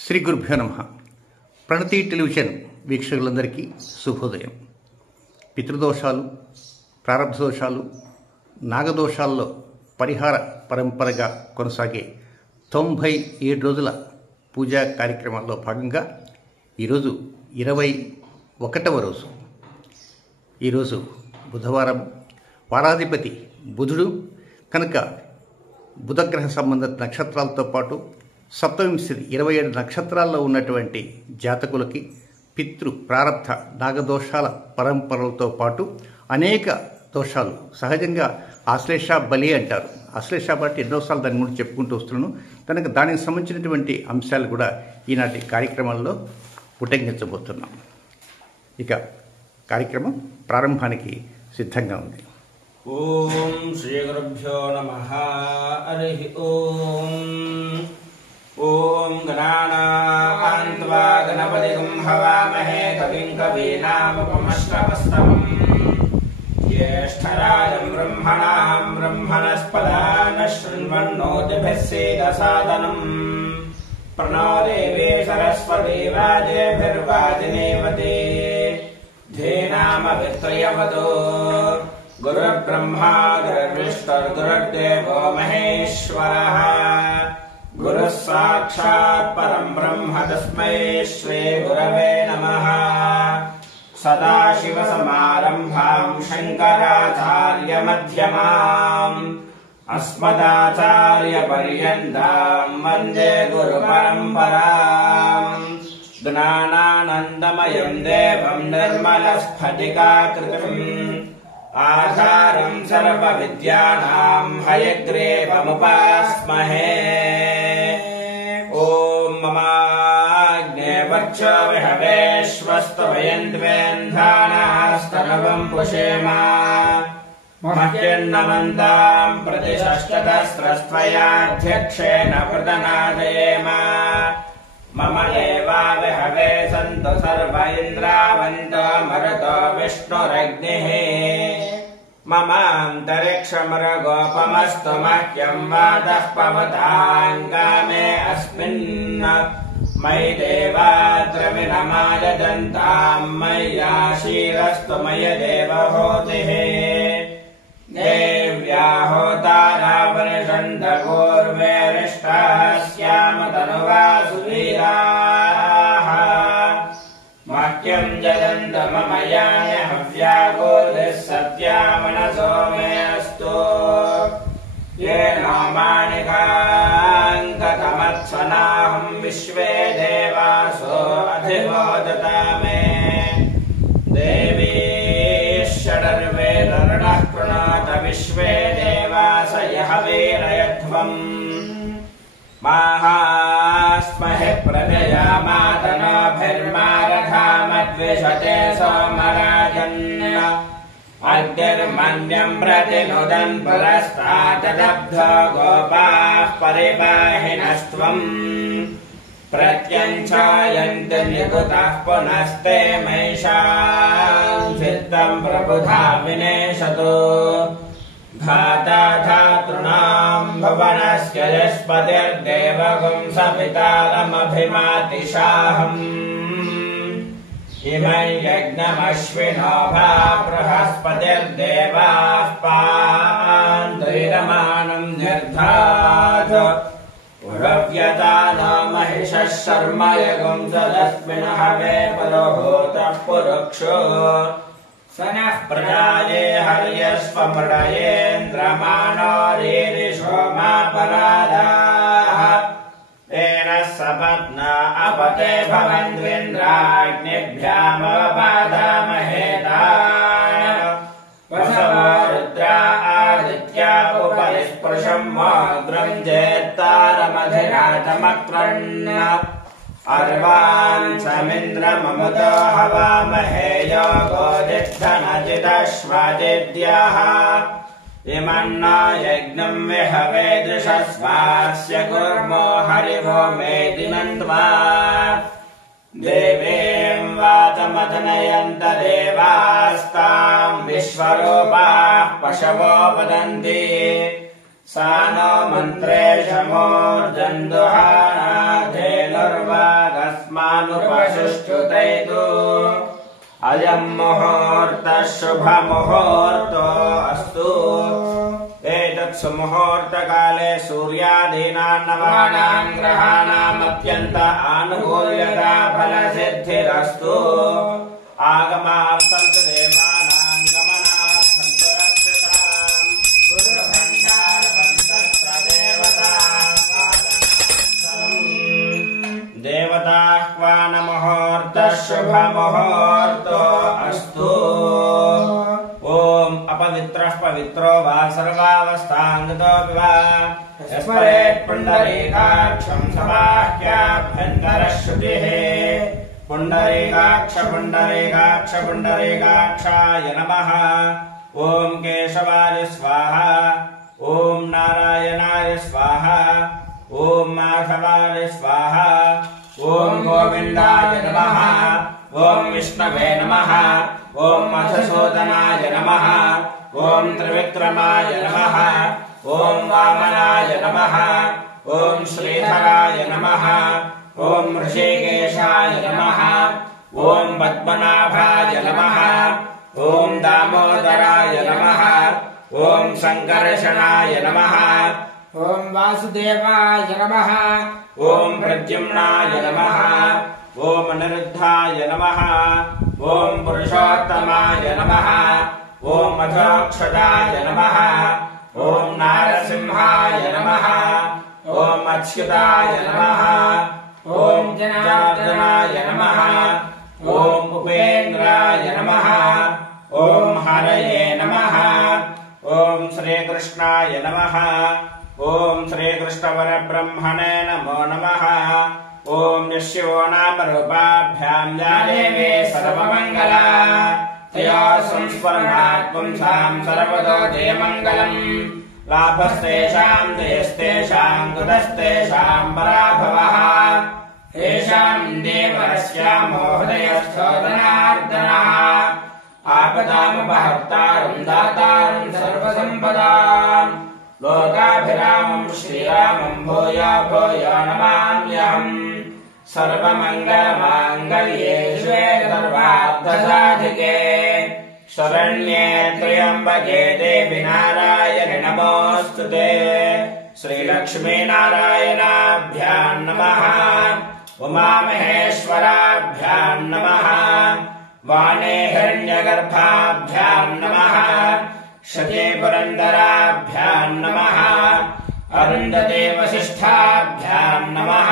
శ్రీ గురుభ్యో నమః. ప్రణతి టెలివిజన్ వీక్షకులందరికీ శుభోదయం. పితృదోషాలు, ప్రారబ్ధ దోషాలు, నాగదోషాల్లో పరిహార పరంపరగా కొనసాగే 97 రోజుల పూజా కార్యక్రమాల్లో భాగంగా ఈరోజు 21వ రోజు. ఈరోజు బుధవారం. వారాధిపతి బుధుడు కనుక బుధగ్రహ సంబంధ నక్షత్రాలతో పాటు సప్తవింశతి 27 నక్షత్రాల్లో ఉన్నటువంటి జాతకులకి పితృ ప్రారబ్ధ నాగదోషాల పరంపరలతో పాటు అనేక దోషాలు సహజంగా ఆశ్లేష బలి అంటారు. ఆశ్లేష బట్టి ఎన్నోసార్లు దాని గురించి చెప్పుకుంటూ వస్తున్నాను. కనుక దానికి సంబంధించినటువంటి అంశాలు కూడా ఈనాటి కార్యక్రమంలో ఉటంకించబోతున్నాం. ఇక కార్యక్రమం ప్రారంభానికి సిద్ధంగా ఉంది. ఓం శ్రీ గురుభ్యో నమః. హరి ఓం. ఓం గణానాన్త్వా గణపతిం హవామహే కవిం కవీనాముపమశ్రవస్తమం జ్యేష్ఠరాజం బ్రహ్మణాం బ్రహ్మణస్పదాన శృణ్వన్నోతిభిः सीदसादनं प्रणो देवी सरस्वती वाजेभिर्वाजिनीवती धेनामभित्रयवतो गुरुर्ब्रह्मा गुरुर्विष्णुर्गुरुर्देवो महेश्वरः गुरुः साक्षात् परं ब्रह्म तस्मै श्री गुरवे नमः. सदाशिवसमारम्भां शङ्कराचार्यमध्यमाम् अस्मदाचार्यपर्यन्तां वन्दे गुरुपरम्पराम्. ज्ञानानन्दमयं देवं निर्मलस्फटिकाकृतिम् आधारं सर्वविद्यानां हयग्रीवमुपास्महे. ॐ ममाग्नेवर्चो विहवेश्वस्तु वयन्द्वेन्धानास्तनवं पुषेम मह्यन्नमन्तां प्रतिषष्टतस्रस्त्वयाध्यक्षेण प्रदनादयेम. मम देवा विहवे सन्तु सर्व इन्द्रावन्तो मरुतो विष्णुरग्निः. ममान्तरिक्षमृगोपमस्तु मह्यं वातः पवताङ्गामे अस्मिन्. मयि देवा द्रविणमायजन्तां मय्याशीरस्तु मय देवहूतिः. देव्या होतारावनिषण्डपूर्वेरिष्टाः स्याम तनुवा सुवीराः. मह्यं जयन्त मम यानि हव्यागोर्भिः सत्या मनसो मे अस्तु. येन माणिकाङ्कतमत्सनाहं विश्वे देवासो अधिमोदता मे. देवी षडर्वेदर्णः कृणोत विश्वे देवास यः वीरयध्वम्. माहास्महि प्रजया मातनोभिर्मारथामद्विषते सोमराजन्. अग्निर्मन्यं प्रतिनुदन् पुरस्तादब्धो गोपाः परिबाहिनस्त्वम्. प्रत्यञ्चायन्ति निकुतः पुनस्ते मैषां चित्तं प्रबुधा विनेशतु. धाता धातॄणां भुवनस्य यस्पतिर्देवगुं सवितारमभिमातिशाहम्. इमं यज्ञमश्विनो भा बृहस्पतिर्देवाः पान्त्रिरमाणं निर्धात्. उरव्यता न महिषः शर्म यगुं सदस्मिन् हवे पुरोहूतः पुरुक्षो. स नः प्रजाये हर्यस्वमृडयेन्द्रमाणो रीरिषोमापराधाः. तेन सपत्ना अपते भवन्त्विन्द्राग्निभ्यामवपादामहे तान्. वसवो रुद्रा आदित्या उपरिस्पृशं मोग्रं जेत्तारमधिरातमक्रन्. अर्वान् समिन्द्रममुतो हवामहे योगोदिद्धनजिदश्वजिद्यः. इमन्नो यज्ञं विहवे दृशस्वास्य कुर्मो हरिवो मेदिनन्त्वा. देवीं वाचमतनयन्त देवास्तां विश्वरूपाः पशवो वदन्ति. सा नो मन्त्रे शमोर्जन्दुहानाधेनुर्वा पूर्वसुष्ठुतैतु अयं मुहूर्तः शुभमुहूर्तो अस्तु एतत् सुमुहूर्तकाले सूर्यादीनां नवानां ग्रहाणाम् अत्यन्त आनुकूल्यता फलसिद्धिरस्तु आगमार्थं तु देवानां गमनार्थं तु रक्षसां कुरुभण्डारवन्तत्र देवताह्वानमुहूर्तः शुभमुहूर्तो अस्तु ॐ अपवित्रः पवित्रो वा सर्वावस्थाङ्गतोऽपि वा स्मरेत् पुण्डरीकाक्षं समाह्याभ्यन्तरश्रुतिः पुण्डरीकाक्ष पुण्डरीकाक्ष पुण्डरीकाक्षाय नमः ॐ केशवाय स्वाहा ॐ नारायणाय स्वाहा ॐ माधवाय स्वाहा ॐ गोविन्दाय नमः ॐ विष्णवे नमः ॐ मधुसूदनाय नमः ॐ त्रिविक्रमाय नमः ॐ वामनाय नमः ॐ श्रीधराय नमः ॐ ऋषिकेशाय नमः ॐ पद्मनाभाय नमः ॐ दामोदराय नमः ॐ सङ्कर्षणाय नमः ॐ वासुदेवाय नमः ॐ प्रद्युम्नाय नमः ॐ अनिरुद्धाय नमः ॐ पुरुषोत्तमाय नमः ॐ मधोक्षदाय नमः ॐ नारसिंहाय नमः ॐ अच्युताय नमः ॐ जनार्दनाय नमः ॐ उपेन्द्राय नमः ॐ हरये नमः ॐ श्रीकृष्णाय नमः ॐ श्रीकृष्णपरब्रह्मणे नमो नमः ॐ यस्यो नामरूपाभ्यां या देवी सर्वमङ्गला तया संस्मरणात् पुंसां सर्वतो जयमङ्गलम् लाभस्तेषां जयस्तेषां कृतस्तेषां पराभवः तेषां देवरस्यामो हृदयस्थोदनार्दनः आपदामुपहर्तारं दातारं सर्वसम्पदां लोकाभिरामं श्रीरामं भूया भूया नमाम्यहम् सर्वमङ्गलमाङ्गल्ये शिवे सर्वार्थसाधिके शरण्ये त्र्यम्बके देवि नारायणि नमोऽस्तुते श्रीलक्ष्मीनारायणाभ्यां नमः उमामहेश्वराभ्यां नमः वाणे हिरण्यगर्भाभ्यां नमः शचीपुरन्दराभ्यां नमः अरुन्धती वसिष्ठाभ्यां नमः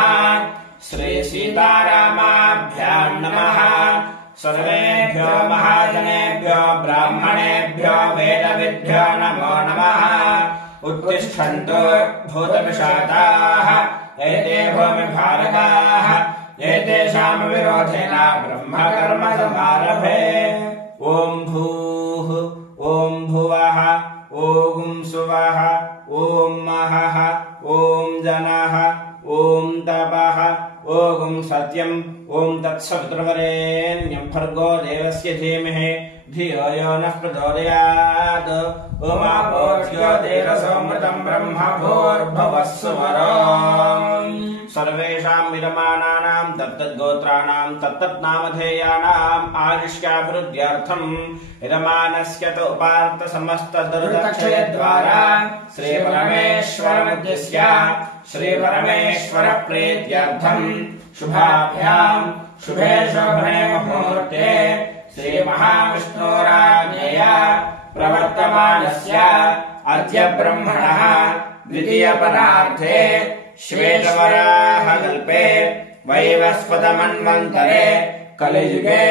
श्रीसीतारामाभ्यां नमः सर्वेभ्यो महाजनेभ्यो ब्राह्मणेभ्यो वेदविद्भ्यो नमो नमः उत्तिष्ठन्तु भूतपिशाचाः एते भूमिभारकाः एतेषां विरोधेन ब्रह्मकर्म समारभे ॐ भूः ॐ भुवः ॐ सुवः ॐ महः ॐ जनः ॐ तपः ॐ सत्यम् ॐ तत्सवितुर्वरेण्यं भर्गो देवस्य धीमहि धियो यो नः प्रचोदयात् उमापो ज्योतिरसोमृतं ब्रह्म भूर्भुवः सुवरोम् सर्वेषां विरमाणानां तत्तद्गोत्राणां तत्तत्नामधेयानाम् आयुष्याभिवृद्ध्यर्थम् विरमानस्य तु उपार्थ समस्तदुर्दक्षयद्वारा श्रीपरमेश्वरमुद्दिश्य श्रीपरमेश्वरप्रीत्यर्थम् शुभाभ्यां शुभे शोभने मुहूर्ते श्रीमहाविष्णोराज्ञया प्रवर्तमानस्य अद्य ब्रह्मणः द्वितीयपदार्थे श्वेतवराहकल्पे वैवस्वतमन्वन्तरे कलियुगे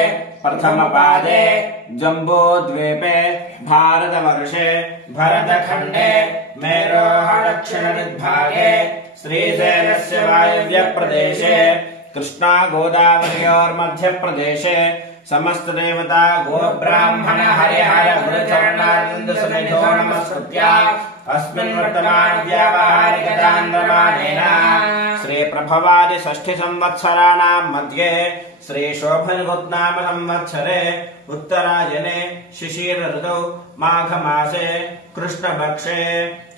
प्रथमपादे जम्बूद्वीपे भारतवर्षे भरतखण्डे मेरोः दक्षिणदिग्भागे श्रीशैलस्य वायव्यप्रदेशे कृष्णा गोदावर्योर्मध्यप्रदेशे समस्त देवता गोब्राह्मण हरिहर गुरुचरणानन्दसन्निधो नमस्कृत्य अस्मिन् वर्तमान व्यावहारिकतान्द्रमाणेन श्रीप्रभवादि षष्ठी संवत्सराणां मध्ये श्रीशोभनभुत्नाम संवत्सरे उत्तरायणे शिशिर ऋतौ माघमासे कृष्णपक्षे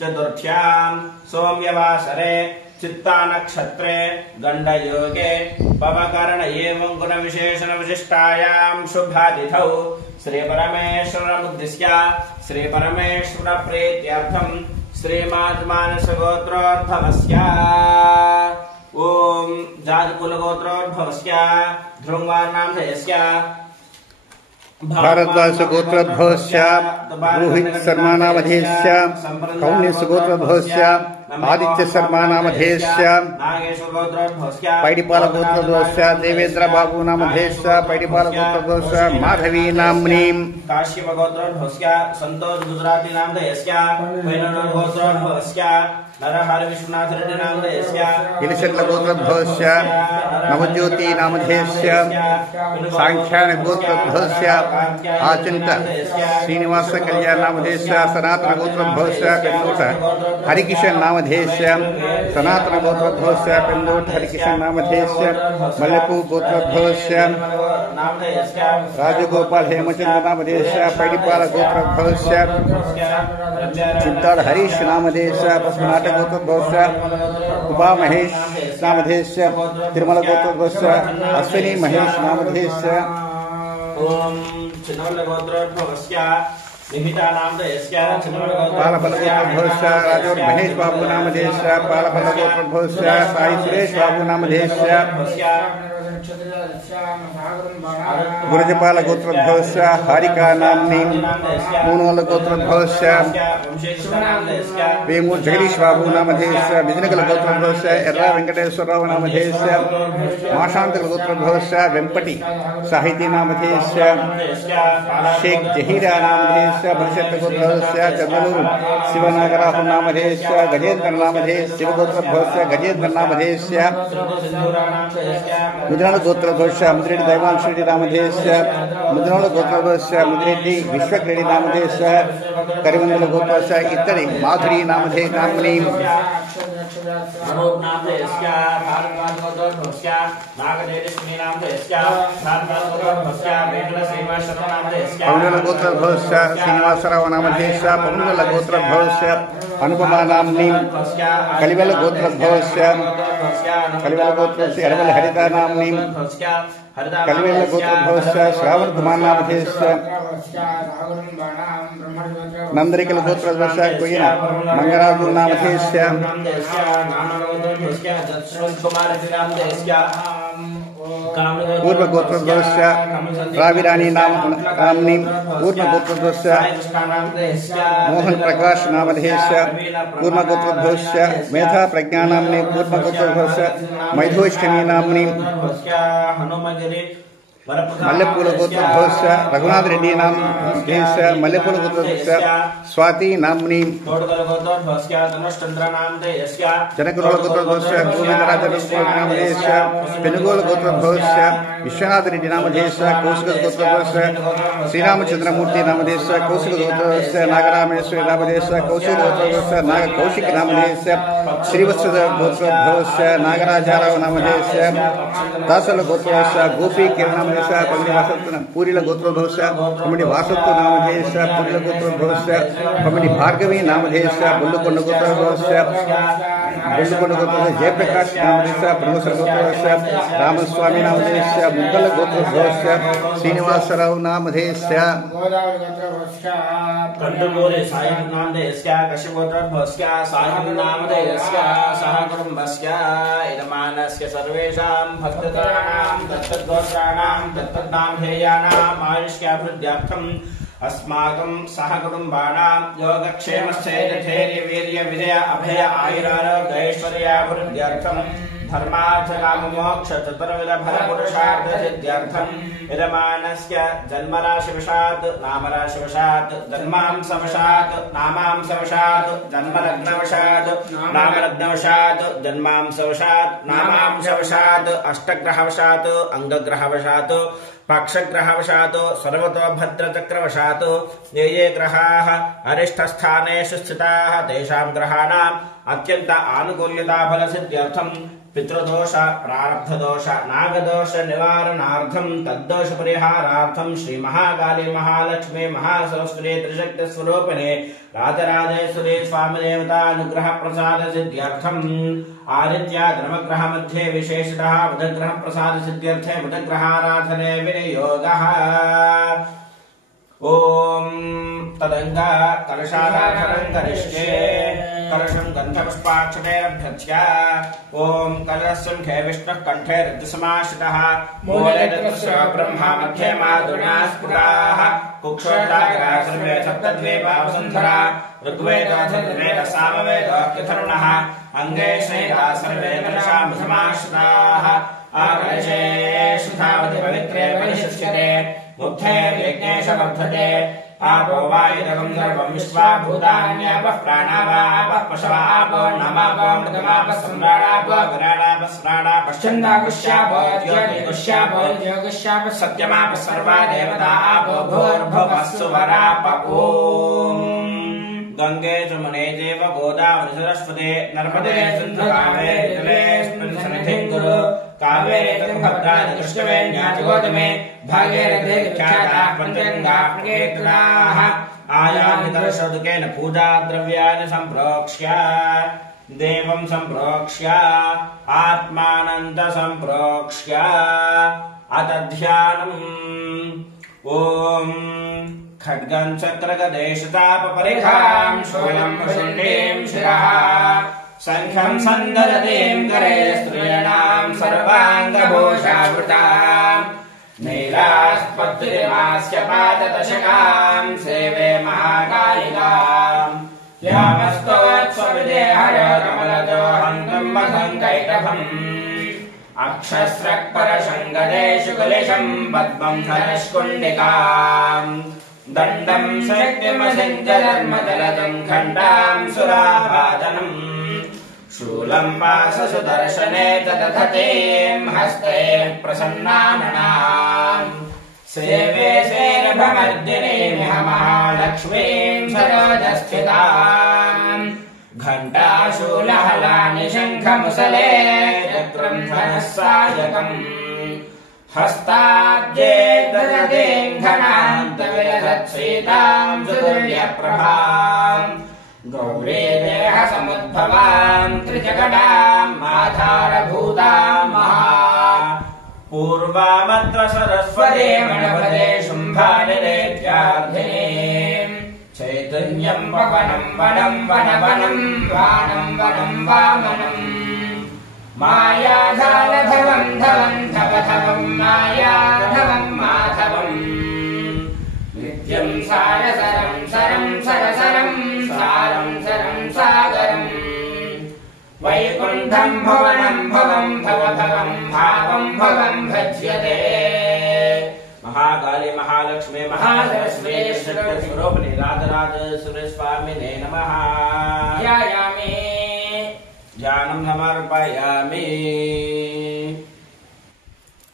चतुर्थ्यां सोम्यवासरे चित्ता नक्षत्रे गंडयोगे पवकर्ण एवं गुण विशेषण विशिष्टायां शुभातिथौ श्री परमेश्वरमुद्दिश्य श्री परमेश्वर प्रीत्यर्थं श्रीमान्मानस गोत्रोद्भवस्य ओम जातकुल गोत्रोद्भवस्य ध्रुववर्णामधेयस्य भारद्वाज गोत्रोद्भवस्य रोहित शर्मा नामधेयस्य कौण्य गोत्रोद्भवस्य आदित्य शर्मा नामधेयस्य पैडिपाल गोत्रोद्भवस्य देवेंद्र बाबू नामधेयस्य पैडिपाल गोत्रोद्भवस्य माधवी नाम्नीं काश्यप गोत्रोद्भवस्य संतोष गुजराती नामधेयस्य वैनोद गोत्रोद्भवस्य नरहर विश्वनाथ रेड्डी नामधेयस्य इलिशल्ल गोत्रोद्भवस्य नवज्योति नामधेयस्य सांख्यान गोत्रोद्भवस्य आचिंत श्रीनिवास कल्याण नामधेयस्य सनातन गोत्रोद्भवस्य पेंदोट हरिकिशन नामधेयस्य सनातन गोत्रोद्भवस्य पेंदोट हरिकिशन नामधेयस्य मल्लपू गोत्रोद्भवस्य राजगोपाल हेमचंद्र नामधेयस्य पैडिपाल गोत्रोद्भवस्य चित्ताड़ हरीश नामधेयस्य पद्मनाथ गोत्रोद्भवस्य उपा महेश नामधेयस्य तिरुमल गोत्रोद्भवस्य अश्विनी महेश नामधेयस्य ओम चिन्नवल्ल गोत्रोद्भवस्य निमिता नामधेयस्य पालबल गोत्रोद्भवस्य राजौर महेश बाबू नामधेयस्य पालबल गोत्रोद्भवस्य साई सुरेश बाबू नामधेयस्य गुरजपाल गोत्रोद्भवस्य हारिका नाम्नीं मूनवल गोत्रोद्भवस्य वेमूर जगदीश बाबू नामधेयस्य बिजनगल गोत्रोद्भवस्य एर्रा वेंकटेश्वरराव नामधेयस्य माशांतल गोत्रोद्भवस्य वेंपटी साहिती नामधेयस्य शेख जहीरा नामधेयस्य परिषद गोत्रोद्भवस्य चंद्रलूर शिवनागराहु नामधेयस्य गजेंद्र नामधेयस्य शिवगोत्रोद्भवस्य गजेंद्र नामधेयस्य मुद्राल गोत्रोद्भवस्य मुद्रेड्डी दैवांश रेड्डी नामधेयस्य मुद्राल गोत्रोद्भवस्य मुद्रेड्डी विश्वक्रेड्डी नामधेयस्य करिवंदल गोत्रोद्भवस्य इत्तरी माधुरी नामधेय नाम्नीं नामधेयस्य भारद्वाज गोत्रोद्भवस्य नागदेवलक्ष्मी नामधेयस्य भारद्वाज गोत्रोद्भवस्य वेंकट श्रीनिवास नामधेयस्य पौंडल गोत्रोद्भवस्य श्रीनिवासराव नामधेयस्य पौंडल गोत्रोद्भवस्य अनुपमा नाम्नीं कलिवल गोत्रोद्भवस्य अरवल हरिता नाम्नीं कलिवेल गोत्रोद्भवस्य श्रावण कुमार नामधेयस्य नंदरिकल गोत्रोद्भवस्य कोयिन मंगराजु नामधेयस्य पूर्व गोत्रोद्भवस्य राविरानी नाम्नीं पूर्व गोत्रोद्भवस्य मोहन प्रकाश नामधेयस्य पूर्व गोत्रोद्भवस्य मेधा प्रज्ञा नाम्नीं पूर्व गोत्रोद्भवस्य मैथोष्टमी नाम्नीं मल्लेपूल गोत्रोद्भवस्य रघुनाथ रेड्डी नामधेयस्य मल्लेपूल गोत्रोद्भवस्य स्वाति नाम्नीं जनकरोल गोत्रोद्भवस्य गोविंदराज नामधेयस्य पेनुगोल गोत्रोद्भवस्य विश्वनाथ रेड्डी नामधेयस्य कौशिक गोत्रोद्भवस्य श्रीरामचंद्रमूर्ति नामधेयस्य कौशिक गोत्रोद्भवस्य नागरामेश्वरी नामधेयस्य कौशिक गोत्रोद्भवस्य नाग कौशिक नामधेयस्य श्रीवत्स गोत्रोद्भवस्य नागराजाराव नामधेयस्य दासल गोत्रोद्भवस्य गोपी किरण पूरील गोत्रोद्भवस्य कमिटी वासत्व नामधेयस्य पूरील गोत्रोद्भवस्य कमिटी भार्गवी नामधेयस्य बुल्लुकोंड गोत्रोद्भवस्य जयप्रकाश नामधेयस्य प्रोफेसर गोत्रोद्भवस्य रामस्वामी नामधेयस्य मुगल गोत्रोद्भवस्य श्रीनिवासराव नामधेयस्य कंदमूले साहिब नामधेयस्य कश्यप गोत्रोद्भवस्य साहिब नामधेयस्य सह कुटुंबस्य इदमानस्य सर्वेषां भक्तजनानां दत्तगोत्राणां दत्तनामधेयानाम् आयुष्याभिवृद्ध्यर्थम् अस्माकं सह कुटुंबानां योगक्षेमश्चैर्यधैर्य वीर्य विजय अभय आयुरारोग्य ऐश्वर्याभिवृद्ध्यर्थम् धर्मार्थ काम मोक्ष चतुर्विध फल पुरुषार्थ सिद्ध्यर्थम् इदमानस्य जन्मराशिवशात् नामराशिवशात् जन्मांशवशात् नामांशवशात् जन्मलग्नवशात् नामलग्नवशात् जन्मांशवशात् नामांशवशात् अष्टग्रहवशात् अंगग्रहवशात् पक्षग्रहवशात् सर्वतो भद्रचक्रवशात् ये ये ग्रहाः अरिष्टस्थानेषु स्थिताः तेषां ग्रहाणाम् अत्यंत आनुकूल्यता फल सिद्ध्यर्थम् पितृदोष प्रारब्धदोष नागदोष निवारणार्थं तद्दोष परिहारार्थं श्री महाकाली महालक्ष्मी महासरस्वती त्रिशक्ति स्वरूपिणे राजराजेश्वरी स्वामी देवता अनुग्रह प्रसाद सिद्ध्यर्थम आदित्य ग्रहग्रह मध्ये विशेषतः बुधग्रह प्रसाद सिद्ध्यर्थे बुधग्रहाराधने विनियोगः। ओम तदंगा कलशाराधनं करिष्ये कलशं गन्धपुष्पाक्षतेरभ्यर्च्य ओम कलशसंख्ये विष्णुः कंठे रुद्रसमाश्रितः मूले तस्य ब्रह्मा मध्ये माधुर्या स्फुटाः कुक्षोजागरा सर्वे सप्तद्वीपा वसुन्धरा ऋग्वेदोऽथर्ववेदः सामवेदोऽख्यथर्वणः अंगे स्नेहा सर्वे कलशां समाश्रिताः आकलशे शुद्धावति पवित्रे परिशिष्यते मुग्धे यज्ञेश वर्धते आपो वायुरगं सर्वं विश्वा भूतान्यापः प्राणावापः पशवापो नमापो मृतमापः सम्राडापो विराडापः स्राडापः छन्दाकुष्यापो ज्योतिकुष्यापो ज्योतिष्यापः सत्यमापः सर्वा देवता आपो भूर्भुवः सुवराप ॐ गंगे जमुने देव गोदावरी सरस्वती नर्मदे सिन्धु कावेरी जलेऽस्मिन् सन्निधिं कुरु कावेरी तुङ्गभद्रादि कृष्णवेण्याति गोदमे भागीरथी ख्याताः पञ्चगङ्गाः प्रकीर्तिताः आयान्वितरशोदकेन पूजा द्रव्याणि सम्प्रोक्ष्य देवं सम्प्रोक्ष्य आत्मानन्द सम्प्रोक्ष्य अत ध्यानम् ॐ खड्गं चक्रगदेशतापपरिखां शूलं शुण्डीं शिरः शङ्खं सन्ददतीं करे स्त्रियाणां सर्वाङ्गभूषावृताम् नीलास्पत्तिमास्य पाददशकां सेवे महाकालिकाम् यामस्तोत्स्वविदेहय कमलदोहन्तं मधङ्कैटभम् अक्षस्रक्परशङ्गदेषु कलिशं पद्मं धनुष्कुण्डिकाम् दण्डं शक्तिमसिञ्चधर्मजलदं घण्टां सुरावादनम् शूलं पाशसुदर्शने तदधतीं हस्ते प्रसन्नाननाम् सेवे सेनभमर्दिनीमिह महालक्ष्मीं सरोजस्थिताम् घण्टाशूलहलानि शङ्खमुसले चक्रं धनस्सायकम् हस्ताब्जे ददतीं घनान्तविलसत्सीतां सुतुल्यप्रभाम् गौरी देहसमुद्भवां त्रिजगडां आधारभूतां महा पूर्वामत्र सरस्वती मणपदे शुम्भानिरेत्यार्धिनीम् चैतन्यं पवनं वनं वनवनं वानं वनं वामनम् मायाधारधवं धवं धवधवं मायाधवं माधवम् नित्यं सारसरं सरं सरसरं सारं सरं सागरम् वैकुण्ठं भुवनं भवं भवभवं भावं भवं भज्यते। महाकाली महालक्ष्मी महासरस्वती स्वरूपिणी राजराजेश्वरी स्वामिने नमः। ध्यायामि ध्यानं समर्पयामि।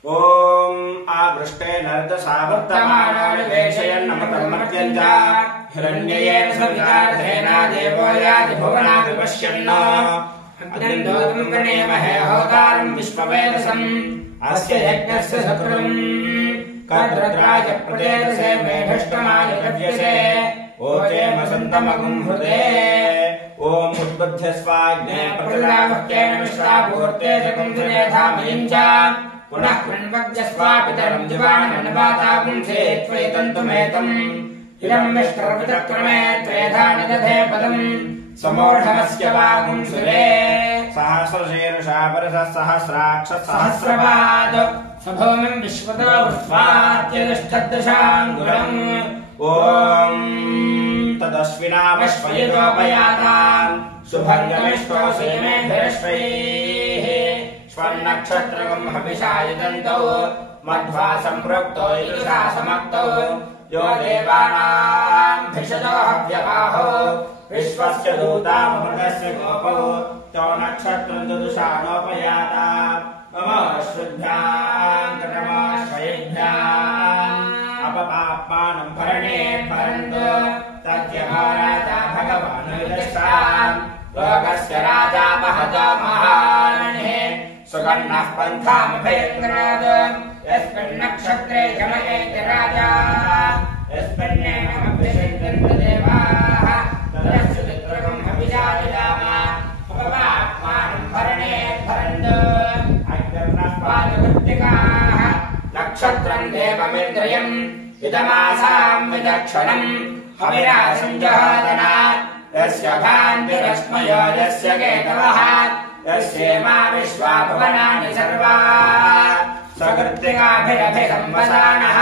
ओम आवृष्टे नर्दसावर्तमानानिवेशयन्नमतमर्त्यञ्च हिरण्ययेन सवितार्थेन देवो याति भुवनापि पश्यन् अग्निन्दोतं गणेमहे होतारं विश्ववेदसम् अस्य यज्ञस्य सकृतम् कद्रुद्राय प्रदेशे मेढष्टमानि द्रव्यसे ओचे वसन्तमगुं हृदे ओम उद्बुद्धस्वाग्ने प्रतिदावक्येन मिश्रापूर्ते जगुंसुरेधामयिं च पुनः कृण्वग्जस्वापितरं जीवाननवातापुंसे त्वयितन्तुमेतम् इदं विष्टर्विचक्रमे त्रेधानि दधे पदम् समोढमस्य वागुंसुरे सहस्रशीर्षा परसः सहस्राक्षः सहस्रपाद सभौमिं विश्वतो वृत्वात्यतिष्ठद्दशाङ्गुलम् ॐ तदश्विनामश्वयतोपयाताम् शुभङ्गमिष्टो सेमेभिरश्वैः स्वर्णक्षत्रगं हविषायतन्तौ मध्वा सम्पृक्तो ईशा समक्तौ यो देवानां भिषजो हव्यवाहो विश्वस्य दूतामृतस्य गोपौ तो नक्षत्रं दुदुषानोपयाता मम श्रुद्भ्यां कृतमाश्वयेभ्याम् अपपाप्मानं भरणे भरन्तु तद्यमाराजा भगवान् विदष्टाम् लोकस्य राजा महतो महान् सुवर्णः पन्थामभयङ्कराद यस्मिन्नक्षत्रे जमयेति राजा यस्मिन्नेनमभ्यषन्ते देवाः तस्य चित्रकम् अभिजाययाम उपवात्मानं भरणे भरन्द अग्निर्नः पादकृत्तिकाः नक्षत्रं देवमिन्द्रियम् इदमासां विदक्षणम् हविरा सञ्जहादन यस्य भान्तिरश्मयो यस्य केतवः यस्येमा विश्वा भुवनानि सर्वा सकृत्तिकाभिरभिसंवसानः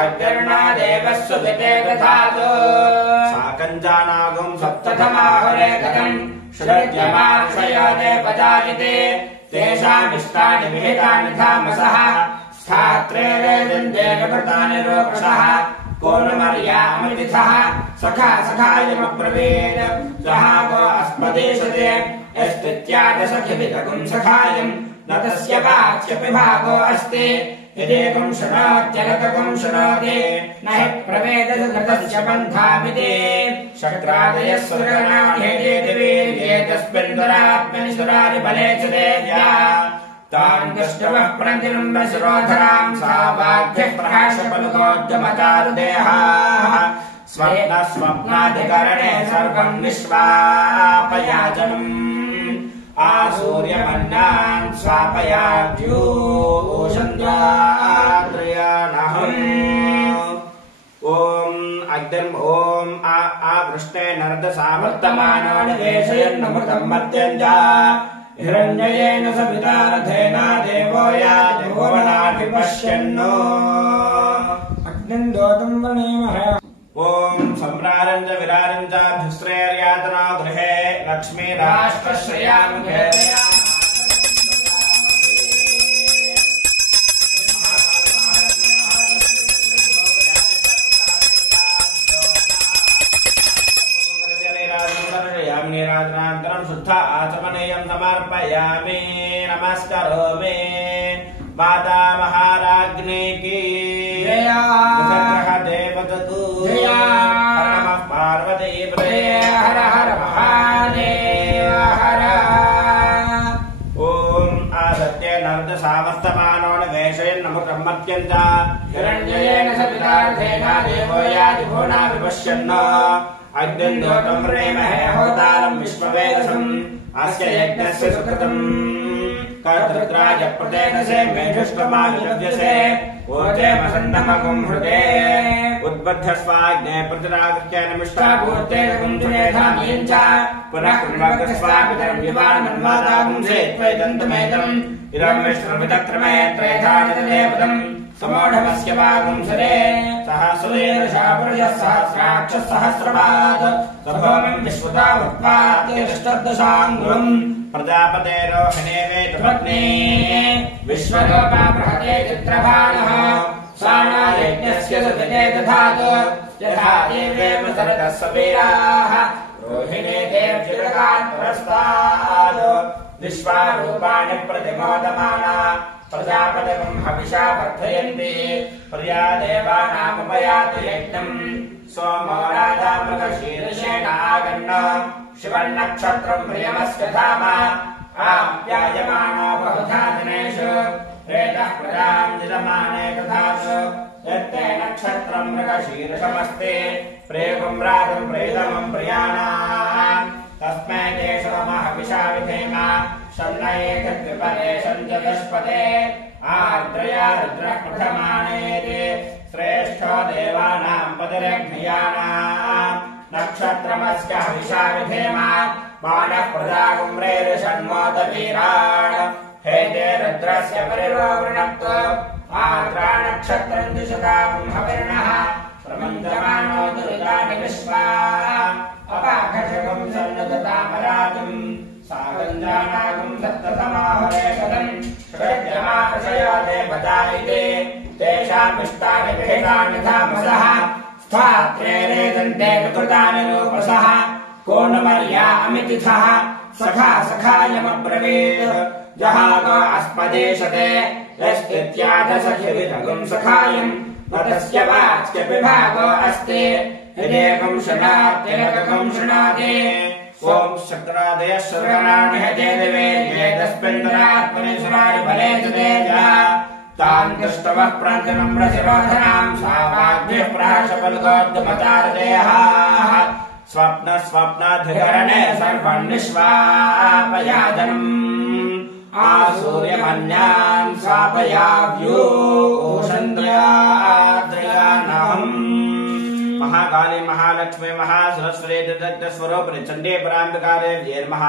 अग्निर्ना देवः सुभिते दधातु साकञ्जानागुं सप्ततमाहुरेकदम् श्रुत्यमाक्षयो देवजायते तेषामिष्टानि विहितानि धामसः स्थात्रे रेदन्ते कृतानि रोक्षः कोनमर्यामितिथः सखा सखायमब्रवीत् जहागो अस्मदेशते यस्तित्यादसखिविदकुं सखायम् न तस्य वाच्यपि भागो अस्ति यदेकं शृणोत्यलकं शृणोति न हि प्रवेदति घृतस्य पन्थामिति शक्रादयः सुरगणाह्येति वीर्ये तस्मिन् दुरात्मनि सुरारि बले च देव्या तान् दुष्टवः प्रणतिनम्रशिरोधरां सा वाग्भिः प्रकाशपलुकोद्यमचारुदेहाः स्वप्नाधिकरणे सर्वं निष्पापयाजनम् आसूर्यमन्नान् स्वापयाद्यूषन्द्वाद्रयाणहम् ॐ अग्निर् ॐ आवृष्टे नर्दसावर्तमानो निवेशयन्नमृतं मर्त्यञ्च हिरण्ययेन सविता रथेन देवो याति भुवनानि पश्यन्नो अग्निं दोतं वृणीमहे ॐ सम्रारञ्च विरारञ्च भिस्रेर्यातना गृहे लक्ष्मी राष्ट्रश्रयामुखे निराजनान्तरं शुद्ध आचमनीयं समर्पयामि नमस्करोमि माता महाराज्ञी की ग्रह देवतु नमः पार्वती हर हर महादेव हर ॐ आसत्य नर्द सामस्तमानो निवेशयन्नमृतं मर्त्यञ्च हिरण्ययेन सवितार्थेन देवो याति भुवना विपश्यन् अग्निं दोतं वृणीमहे होतारं विश्ववेदसम् अस्य यज्ञस्य सुकृतम् कर्तृत्राज प्रदेशसे मेढुष्टमाविलभ्यसे ओचे वसन्तमकुं हृदे उद्बद्धस्वाग्ने प्रतिरागत्य निमिष्टा भूते कुञ्जुनेधामीं च पुनः कुण्डकस्वापितरं विवानमन्वादागुंसे त्वैदन्तमेतम् इदं विष्णुविदक्रमे त्रयधानितदेवतम् समोढमस्य वागुंसरे सहस्रेर्षापुरुषः सहस्राक्षः सहस्रपात् सभोमिं विश्वता उत्पाद्यष्टदशाङ्गुलम् प्रजापतेरोहिणे वेदपत्नी विश्वरूपा बृहते चित्रभाणः साना यज्ञस्य सुविते दधातु यथा देवेव सरतः सवीराः रोहिणे देवजगतात् पुरस्तात् विश्वारूपाणि प्रतिमोदमाना प्रजापतिं हविषा वर्धयन्ति प्रिया देवानामुपयाति यज्ञम् सोमो राजा मृगशीर्षेण आगन्न शिवन्नक्षत्रम् प्रियमस्य धाम आप्यायमानो बहुधा दिनेषु प्रेतः प्रजाम् निदमाने तथासु यत्ते नक्षत्रम् मृगशीर्षमस्ति प्रेगुम् राजम् प्रेतमम् प्रियाणाम् तस्मै देशमहविषा विधेम शन्नयेतद्विपदे सञ्जदष्पदे आर्द्रया रुद्रः प्रथमानेति श्रेष्ठो देवानाम् पतिरग्नियानाम् नक्षत्रमस्य हविषा विधेम बाणः प्रजागुम्रेर्षण्मोदवीरान् हेते रुद्रस्य परिरोवृणक्त् आर्द्रा नक्षत्रम् दिशतागुम् हविर्णः प्रमञ्जमानो दुरितानि विश्वा अपाघशगुम् सन्नदतामराजुम् सागञ्जानागुम् सप्ततमाहुरेशदम् षड्यमार्षयो देवदायिते तेषामिष्टानि विहितानि धामसः स्थात्रे रेदन्ते विकृतानि रूपसः कोणमर्या अमितिथः सखा सखायमब्रवीत् जहागो अस्मदेशते यस्तित्यादसखिविदगुम् सखायम् न तस्य वाच्यपि भागो अस्ति यदेकं शृणात्येकं शृणोति ओम शक्रादय सर्वनानि हते देवे तस्मिन्नात्मनि सुरारि बले जतेजा तान् दृष्टवः प्रजनम्रशिरोधनां स्वावाग्भिः प्राशपल्गोद्गमचारदेहाः स्वप्नाधिकरणे सर्वं निष्वापयाजनम् आसूर्यमन्यान् स्वापयाव्योषन्द्रयाद्रयानहम् महाकाली महालक्ष्मी महासरस्वती दत्तस्वरूपिणी चण्डी पराम्बिका देव्यै नमः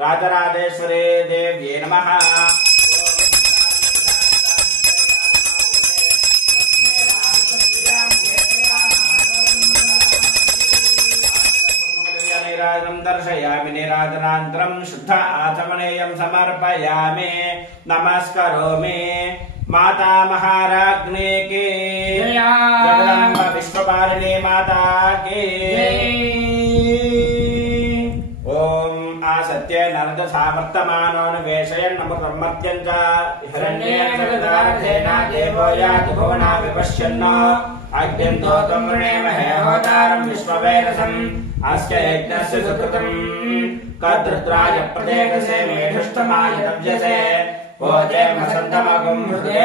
राजराजेश्वरी देव्यै नमः दर्शयामि निराजनान्तरं शुद्ध आचमनेयं समर्पयामि नमस्करोमि माता महाराज्ञी की जगदम्ब विश्वपालिनी माता की ओम आसत्ये नरद सावर्तमानोन्वेषयन् नमोर्मत्यं च हिरण्येन जगदार्थेन देवो याति भुवना विपश्यन् अग्निं दोतं वृणेमहे होतारं विश्ववेदसम् अस्य यज्ञस्य सुकृतम् कर्तृत्राय प्रदेशसे मेढुष्टमाय तव्यसे भोजे मसन्तमगुं हृदे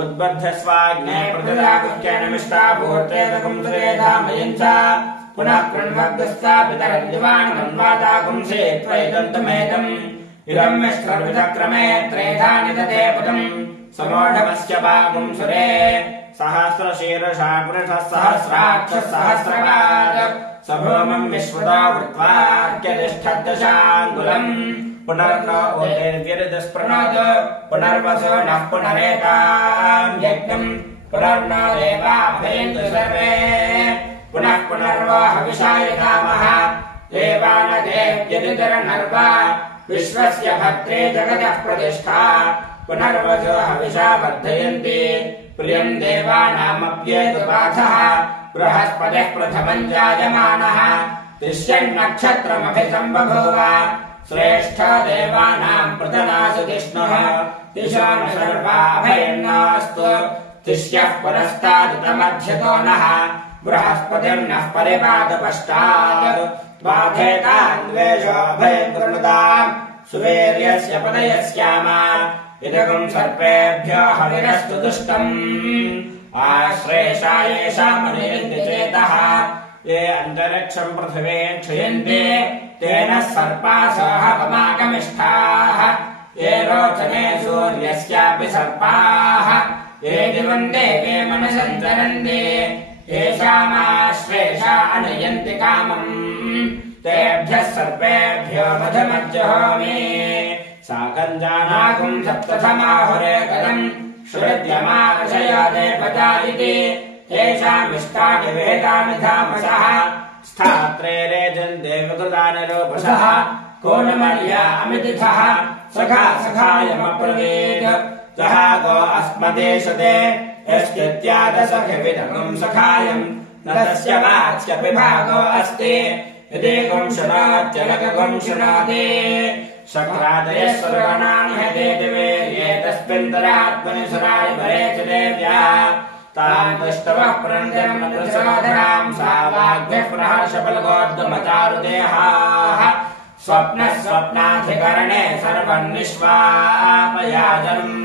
उद्बद्धस्वाग्ने प्रतिदागुह्यनमिष्टाभूर्तेतकं सुरेधामयं च पुनः कृण्वग्रस्तापितरद्दिवानमन्वादागुंसे त्वयिदन्तमेतम् इदं मिश्रविचक्रमे त्रेधानि ददे पदम् समोढमस्य वागुं सुरे सहस्रशीर्षा पुरुषः सहस्राक्षः सहस्रपाद सभोमं विश्वतो वृत्वार्क्यतिष्ठद्दशाङ्गुलम् पुनर्नो ओतेर्व्यरिदस्पृणोत् पुनर्वसो नः पुनरेकां यज्ञम् पुनर्नो देवाभयन्तु सर्वे पुनः पुनर्वो हविषा यजामः देवानदेव्यदितरनर्वा विश्वस्य भद्रे जगतः प्रतिष्ठा पुनर्वसो हविषा वर्धयन्ति प्रियं देवानामप्येतुपाथः बृहस्पतिः प्रथमं जायमानः तिष्यन्नक्षत्रमभिसम्बभूव श्रेष्ठ देवानां प्रतनासु विष्णुः दिशो न सर्वाभयन्नास्तु तिष्यः पुरस्तादुतमध्यतो नः बृहस्पतिर्नः परिपादपश्चात् बाधेतान्वेषोऽभयं कृणुताम् सुवीर्यस्य पदयस्याम इदगुं सर्पेभ्यो हविरस्तु दुष्टम् आश्रेषा येषामनिर्निचेतः ये अन्तरिक्षं पृथिवीं क्षयन्ते तेन सर्पासः पमागमिष्ठाः ये रोचने सूर्यस्यापि सर्पाः ये दिवं देवे मनसञ्चरन्ति येषामाश्रेषा अनयन्ति कामम् तेभ्यः सर्पेभ्यो मधुमज्जहोमि साकञ्जानागुं सप्तथमाहुरेकदम् श्रुत्यमाशया देवता इति तेषामिष्टानि वेदानि धामसः स्थात्रे रेजन्ते विकृतानि रूपसः कोणमर्या अमितिथः सखा सखायमब्रवीत् जहागो अस्मदेशते यस्यत्यादसखिविदगुं सखायम् न तस्य वाच्यपि भागो अस्ति यदि गुं शृणोत्यलगुं शृणोति शक्रादयः सर्वनानि हते दिवे ये तस्मिन्तरात्मनि सुरारि भरे च देव्या तान् दृष्टवः प्रञ्जनमृतसोधरां सा वाग्भिः प्रहर्षफलगोद्गमचारुदेहाः स्वप्नाधिकरणे सर्वं निष्वापयाजनम्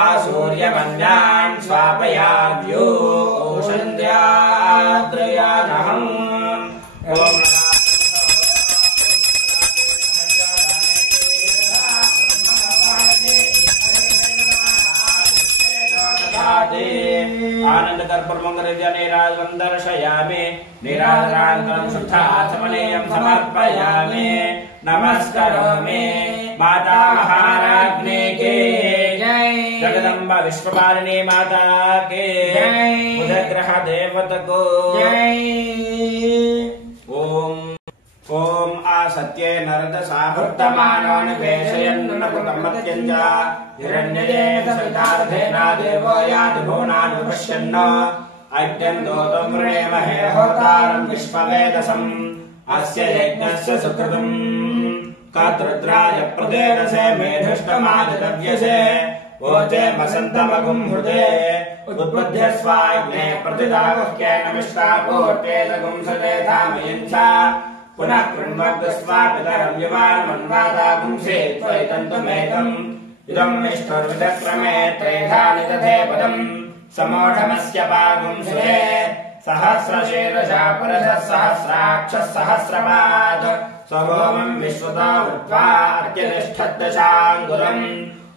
आसूर्यमन्यान् स्वापयाव्योषन्द्रयाद्रयानहम् ओम आनन्दकर्पूरमङ्गलजनेराजं दर्शयामि निराजनान्तरं शुद्धाचमनेयं समर्पयामि नमस्करोमि माता महाराज्ञी की जय जगदम्ब विश्वपालिनी माता की बुधग्रह देवता को जय ओम आसत्ये नरद सावर्तमानोन्वेषयन्नुनकृतमत्यञ्च हिरण्येन सवितार्थेन देवो याति भुवनानि विपश्यन् अग्निं दोतं वृणेमहे होतारं विश्ववेदसम् अस्य यज्ञस्य सुकृतम् कर्तृत्राय प्रदेशसे मेढुष्टमादितव्यसे वोचे वसन्तमगुं हृदे उद्बुद्ध्य स्वाग्ने प्रतिदागुह्येन मिष्टापूर्तेजगुं सते धामयं च पुनः कृण्वग्स्वापितरं युवानमन्वादागुंसे त्वयितन्तुमेकम् इदम् विष्णुर्विदक्रमे त्रेधा निदधे पदम् समोढमस्य पागुंसे सहस्रशीर्षा पुरुषः सहस्राक्षः सहस्रपात् स्वभौमम् विश्वतो वृत्वा अर्त्यतिष्ठद्दशाङ्गुलम्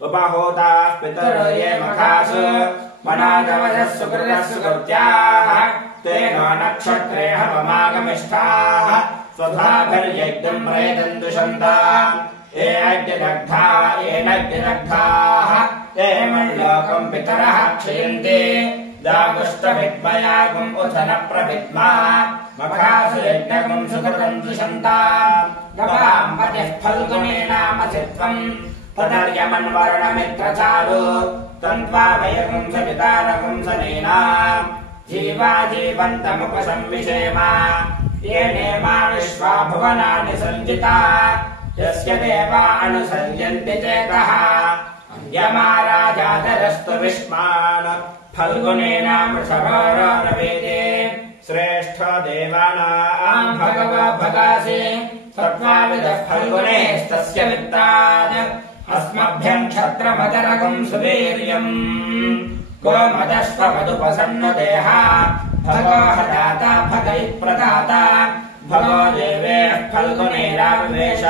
उपहूताः पितरो ये मखास मनादवशः सुकृतः सुकृत्याः तेनो नक्षत्रे हवमागमिष्ठाः स्वधाभिर्यज्ञम् प्रेतम् दुषन्ताम् ये अग्निदग्धा येनग्निदग्धाः ये मल्लोकम् पितरः क्षयन्ते दागुष्टविद्मयागुम् उथ न प्रविद्मा मखासु यज्ञकम् सुकृतम् दुषन्ताम् गवाम् पतिः फल्गुने नाम चित्वम् तदर्यमन्वर्णमित्रचारु तन्त्वा वयगुंस पितारगुंसनेनाम् जीवा जीवन्तमुपसंविषेम येनेमा विश्वा भुवनानि सञ्जिता यस्य देवा अनुसन्यन्ति चेतः यमाराजातरस्तु विष्मान् फल्गुनेनाम वृषभोरवेदे श्रेष्ठ देवानाम् भगवो भगासि तत्त्वाविदः फल्गुनेस्तस्य वित्तात् अस्मभ्यम् क्षत्रमदरगुम् सुवीर्यम् गोमदश्वपदुपसन्न देहा भगो हदाता भगैप्रदाता भगो देवेः फल्गुनेराविवेश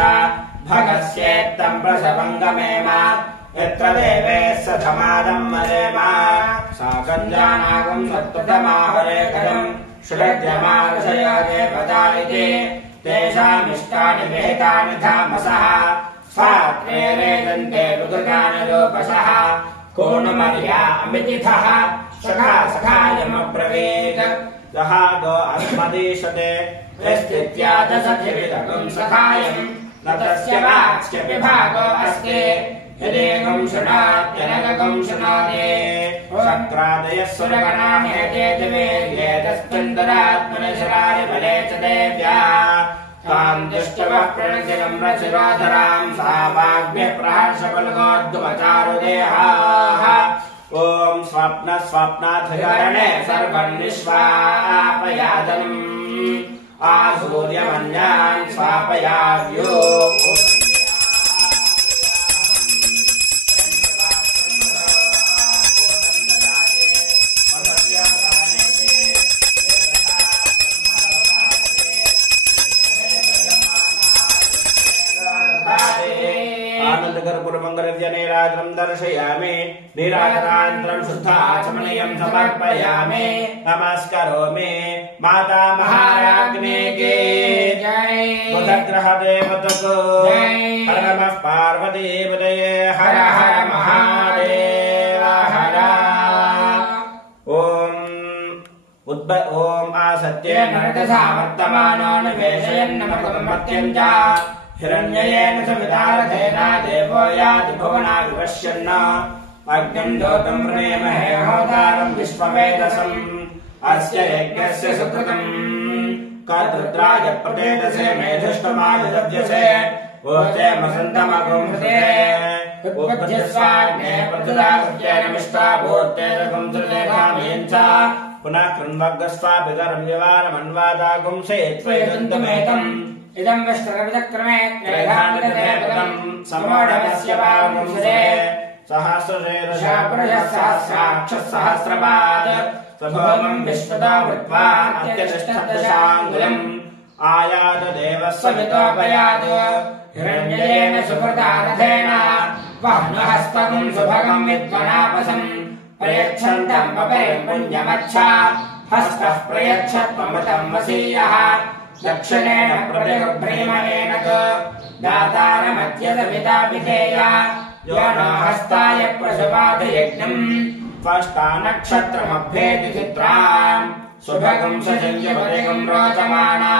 भगस्येत्तम् प्रसवङ्गमेम यत्र देवेः स समादम् मरेम सा कञ्जानागुम् सत्तमाहरेकरम् षड्यमार्षया देवता इति तेषामिष्टानि विहितानि धामसः सात्रे रेदन्ते विकृतानि रूपसः कोणमर्या अमितिथः सखा सखायमब्रवीत् दहागो अस्मदीशते यस्तित्यादसखिविदगुम् सखायम् न तस्य वाक्स्यपि भागो अस्ति यदेकम् शृणात्यनगम् शृणाते शक्रादयः सुरगणामेते दिवेर्ये तस्मिन्दरात्मनि शरारि बले च देव्या ताम् दुष्टवः प्रणतिरम् रचिरोधराम् सा वाग्भ्यः प्रहर्षफलगोद्गमचारुदेहाः ॐ स्वप्न स्वप्नाधिकरणे सर्वम् निष्वापयादनम् आसूर्यमन्यान् स्वापयाव्यो नीराजनम् दर्शयामि नीराजनानन्तरम् शुद्धाचमनीयम् समर्पयामि नमस्करोमि माता महाराज्ञे के बुधग्रह देवतको हर नमः पार्वतीपतये हर हर महादेव हर ॐ आसत्येन रजसा वर्तमानो निवेशयन्नमृतमर्त्यम् च हिरण्ययेन सवितारथेना देवो याति भुवना विपश्यन्न अग्निम् ज्योतम् प्रणेमहे होतारम् विश्ववेदसम् अस्य यज्ञस्य सुकृतम् कर्तृत्राय प्रपेदसे मेधुष्टमाविदव्यसे ऊर्जे मसन्तमगुंहृते उपद्यस्वाग्ने प्रतिदाकृत्येनमिष्टा भूर्तेरगुम् त्रिलेखामेन् च पुनः कृण्वग्स्वापितरम् यवानमन्वादागुंसे त्वयिदन्तमेतम् इदम् विष्णुर्विदक्रमे त्रेधानिदधेपदम् समोढमस्य पागुंसे सहस्रशीर्षा पुरुषः सहस्राक्षः सहस्रपात् स्वभौमम् विश्वतो वृत्वा अर्त्यतिष्ठद्दशाङ्गुलम् आयात देवः सवितोपयात् हिरण्ययेन सुकृता रथेन वह्नुहस्तकम् सुभगम् विद्मनापसम् प्रयच्छन्तम् पपरिम् पुण्यमच्छा हस्तः प्रयच्छत्वमृतम् वसीयः दक्षिणेन प्रतिगृह्णीमनेन दातारमत्यसविता विधेया यो न हस्ताय प्रसुपादयज्ञम् त्वष्टा नक्षत्रमभ्येति चित्रान् सुभगम् सजन्यपदिगम् रोचमाना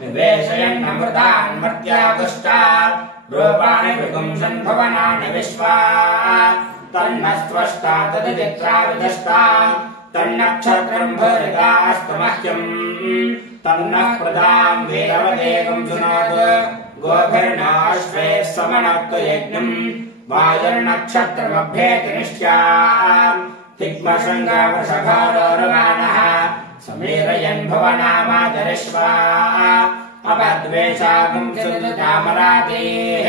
निवेशयन्नमृतान् मर्त्यागुष्टा रूपाणि विगुंसन् भुवनानि विश्वा तन्नस्त्वष्टा तद्चित्रा विदष्टा तन्नक्षत्रम् भूरिकास्तु मह्यम् तन्नः प्रदाम् वीरवदेकम् शृणोतु गोभिर्नाश्वैः समनक्तु यज्ञम् वायुर्नक्षत्रमभ्येति निष्ट्याम् तिग्मशृङ्गवृषभारोरुमानः समीरयन् भुवनामादरिष्वा अपद्वेषागं चतुर्तामरातेः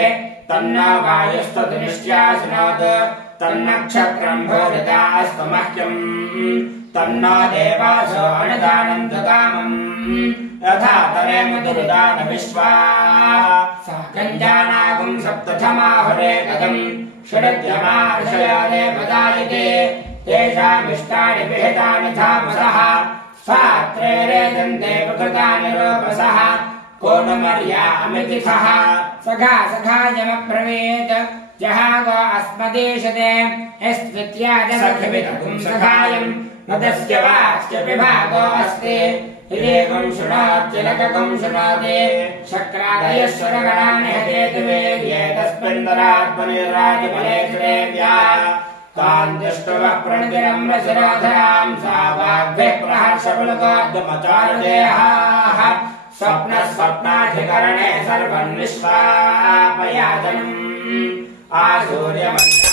तन्नो वायुस्तुनिश्चासनोत् तन्नक्षत्रं भूरितास्तु मह्यम् तन्नो देवासो अनुदानन्तु कामम् यथा तरेम दुर्दान विश्वा कञ्जानागं सप्तथमाहुरेकदम् षडद्यमार्षया देवदायिते तेषामिष्टानि विहितानि धामसः स्वात्रे रेदन्ते विकृतानि रूपसः कोणमर्यामितिथः सखा सखायमब्रवीत् जहागो अस्मदेशते यस्त्वित्याजसखिविदकुं सखायम् न तस्य वाच्य विभागो अस्ति हिरेकं शृणोत्यलकं शृणोति शक्रादयश्वरगणानि हतेतु वेद्ये तस्मिन्दरात्मनिर्राजबले सुरेव्या कान्तिष्टुवः प्रणतिरम्रशिरोधरां सा वाग्भिः प्रहर्षपुलकोद्गमचारुदेहाः स्वप्नाधिकरणे सर्वं विश्वापयाजनम् आसूर्यमन्या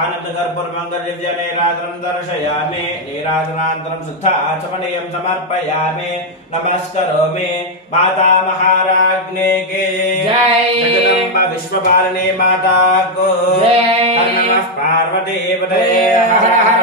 आनन्दगर्भुर्मङ्गलदिव्यनीराजनं दर्शयामि नीराजनान्तरं शुद्धाचमनीयं समर्पयामि नमस्करोमि माता महाराज्ञे के जय जगदम्बा विश्वपालिनी माता को जय नमः पार्वती पतये हर हर